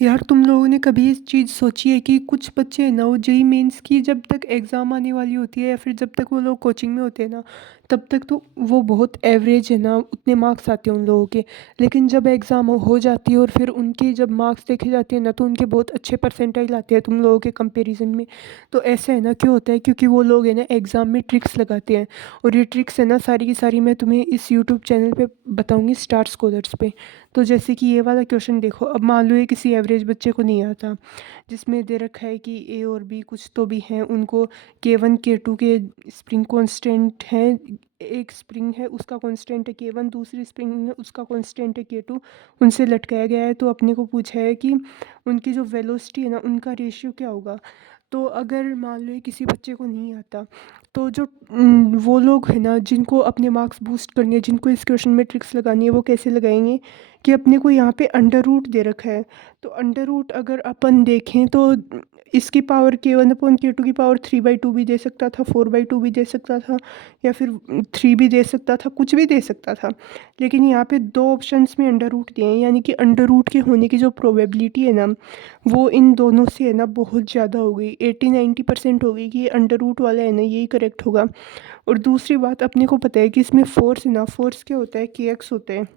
यार तुम लोगों ने कभी इस चीज़ सोची है कि कुछ बच्चे हैं ना, वो जेई मेंस की जब तक एग्ज़ाम आने वाली होती है या फिर जब तक वो लोग कोचिंग में होते हैं ना, तब तक तो वो बहुत एवरेज है ना, उतने मार्क्स आते हैं उन लोगों के। लेकिन जब एग्ज़ाम हो जाती है और फिर उनके जब मार्क्स देखे जाते हैं ना, तो उनके बहुत अच्छे परसेंटाइल आते हैं तुम लोगों के कंपेरिजन में। तो ऐसा है ना, क्यों होता है? क्योंकि वो लोग है ना एग्ज़ाम में ट्रिक्स लगाते हैं। और ये ट्रिक्स है ना, सारी की सारी मैं तुम्हें इस यूट्यूब चैनल पे बताऊंगी, स्टार स्कॉलर्स पे। तो जैसे कि ये वाला क्वेश्चन देखो, अब मान लो ये किसी एवरेज बच्चे को नहीं आता, जिसमें दे रखा है कि ए और बी कुछ तो भी हैं उनको, K1 K2 के स्प्रिंग कांस्टेंट हैं। एक स्प्रिंग है उसका कांस्टेंट है K1, दूसरी स्प्रिंग है उसका कांस्टेंट है K2। उनसे लटकाया गया है, तो अपने को पूछा है कि उनकी जो वेलोसिटी है ना, उनका रेशियो क्या होगा। तो अगर मान लो ये किसी बच्चे को नहीं आता, तो जो वो लोग हैं ना जिनको अपने मार्क्स बूस्ट करने हैं, जिनको इस क्वेश्चन में ट्रिक्स लगानी है, वो कैसे लगाएंगे कि अपने को यहाँ पे अंडर रूट दे रखा है। तो अंडर रूट अगर अपन देखें तो इसकी पावर K1/K2 की पावर 3/2 भी दे सकता था, 4/2 भी दे सकता था, या फिर 3 भी दे सकता था, कुछ भी दे सकता था। लेकिन यहाँ पे दो ऑप्शंस में अंडर रूट दिए हैं, यानी कि अंडर रूट के होने की जो प्रोबेबिलिटी है ना, वो इन दोनों से है ना बहुत ज़्यादा हो गई, 80-90% हो गई कि ये अंडर रूट वाला है ना यही करेक्ट होगा। और दूसरी बात, अपने को पता है कि इसमें फोर्स है ना, फोर्स क्या होता है? KX होता है।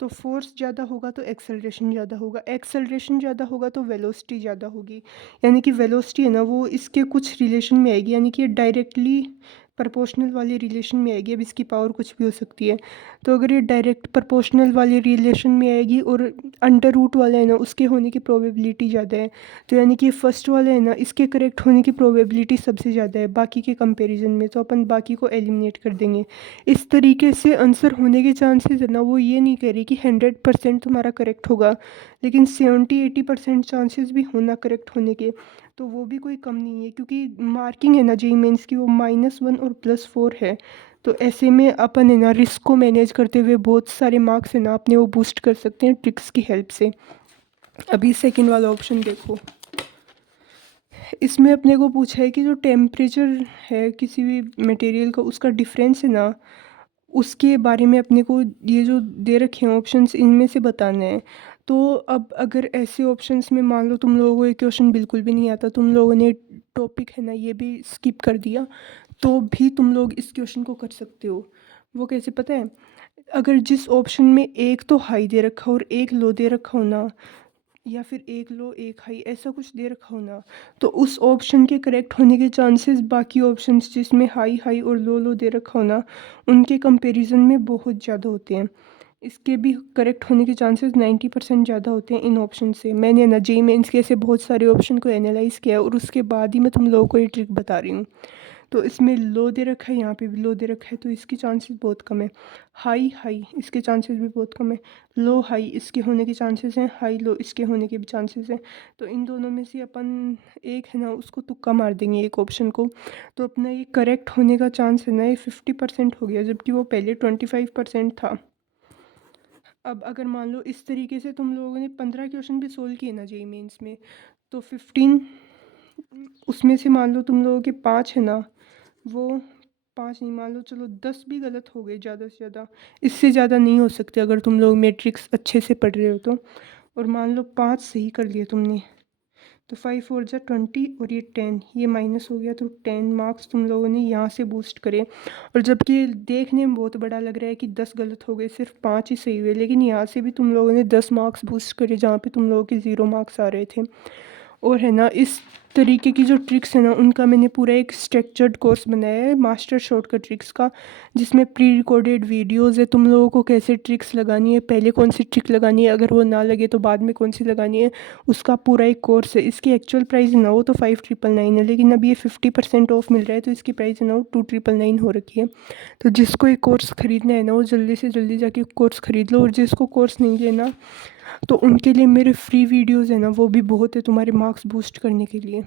तो फोर्स ज़्यादा होगा तो एक्सेलरेशन ज़्यादा होगा, एक्सेलरेशन ज़्यादा होगा तो वेलोसिटी ज़्यादा होगी। यानी कि वेलोसिटी है ना, वो इसके कुछ रिलेशन में आएगी, यानी कि ये डायरेक्टली प्रोपोर्शनल वाले रिलेशन में आएगी। अब इसकी पावर कुछ भी हो सकती है। तो अगर ये डायरेक्ट प्रोपोर्शनल वाले रिलेशन में आएगी और अंडर रूट वाला है ना, उसके होने की प्रोबेबिलिटी ज़्यादा है। तो यानी कि फर्स्ट वाला है ना, इसके करेक्ट होने की प्रोबेबिलिटी सबसे ज़्यादा है बाकी के कंपैरिजन में, तो अपन बाकी को एलिमिनेट कर देंगे। इस तरीके से आंसर होने के चांसेस है ना, वो ये नहीं कह रही कि 100% तुम्हारा करेक्ट होगा, लेकिन 70-80% चांसेस भी होना करेक्ट होने के। तो वो भी कोई कम नहीं है, क्योंकि मार्किंग है ना जेई मेंस की, वो -1 और +4 है। तो ऐसे में अपन है ना रिस्क को मैनेज करते हुए बहुत सारे मार्क्स है ना अपने वो बूस्ट कर सकते हैं ट्रिक्स की हेल्प से। अभी सेकंड वाला ऑप्शन देखो, इसमें अपने को पूछा है कि जो टेम्परेचर है किसी भी मटेरियल का, उसका डिफरेंस है ना, उसके बारे में अपने को ये जो दे रखे हैं ऑप्शंस, इनमें से बताना है। तो अब अगर ऐसे ऑप्शंस में मान लो तुम लोगों को ये क्वेश्चन बिल्कुल भी नहीं आता, तुम लोगों ने टॉपिक है ना ये भी स्किप कर दिया, तो भी तुम लोग इस क्वेश्चन को कर सकते हो। वो कैसे पता है? अगर जिस ऑप्शन में एक तो हाई दे रखा हो और एक लो दे रखा हो ना, या फिर एक लो एक हाई ऐसा कुछ दे रखा हो ना, तो उस ऑप्शन के करेक्ट होने के चांसेस बाकी ऑप्शंस जिसमें हाई हाई और लो लो दे रखा हो ना, उनके कंपैरिजन में बहुत ज़्यादा होते हैं। इसके भी करेक्ट होने के चांसेस 90% ज़्यादा होते हैं इन ऑप्शन से। मैंने ना जेई मेंस के ऐसे बहुत सारे ऑप्शन को एनालाइज किया है, और उसके बाद ही मैं तुम लोगों को ये ट्रिक बता रही हूँ। तो इसमें लो दे रखा है, यहाँ पे भी लो दे रखा है, तो इसकी चांसेस बहुत कम है। हाई हाई इसके चांसेस भी बहुत कम है। लो हाई इसके होने के चांसेस हैं, हाई लो इसके होने के भी चांसेस हैं। तो इन दोनों में से अपन एक है ना उसको तुक्का मार देंगे, एक ऑप्शन को। तो अपना ये करेक्ट होने का चांस है ना, ये 50% हो गया, जबकि वो पहले 25% था। अब अगर मान लो इस तरीके से तुम लोगों ने 15 क्वेश्चन भी सोल्व किए ना जेई मेंस में, तो 15 उसमें से मान लो तुम लोगों के 5 है ना, वो 5 नहीं, मान लो चलो 10 भी गलत हो गए ज़्यादा से ज़्यादा। इससे ज़्यादा नहीं हो सकते अगर तुम लोग मैट्रिक्स अच्छे से पढ़ रहे हो तो। और मान लो 5 सही कर लिए तुमने, तो 5 4 जा 20 और ये 10, ये माइनस हो गया, तो 10 मार्क्स तुम लोगों ने यहाँ से बूस्ट करे। और जबकि देखने में बहुत बड़ा लग रहा है कि 10 गलत हो गए, सिर्फ 5 ही सही हुए, लेकिन यहाँ से भी तुम लोगों ने 10 मार्क्स बूस्ट करे जहाँ पे तुम लोगों के 0 मार्क्स आ रहे थे। और है ना इस तरीके की जो ट्रिक्स है ना, उनका मैंने पूरा एक स्ट्रक्चर्ड कोर्स बनाया है, मास्टर शॉर्टकट ट्रिक्स का, जिसमें प्री रिकॉर्डेड वीडियोज़ है तुम लोगों को कैसे ट्रिक्स लगानी है, पहले कौन सी ट्रिक लगानी है, अगर वो ना लगे तो बाद में कौन सी लगानी है, उसका पूरा एक कोर्स है। इसकी एक्चुअल प्राइस है ना वो तो 5999 है, लेकिन अब ये 50% ऑफ मिल रहा है, तो इसकी प्राइस है ना वो 2999 हो रखी है। तो जिसको ये कोर्स ख़रीदना है ना, वो जल्दी से जल्दी जाके कोर्स ख़रीद लो। और जिसको कोर्स नहीं लेना, तो उनके लिए मेरे फ्री वीडियोज़ है ना वो भी बहुत है तुम्हारे मार्क्स बूस्ट करने के लिए।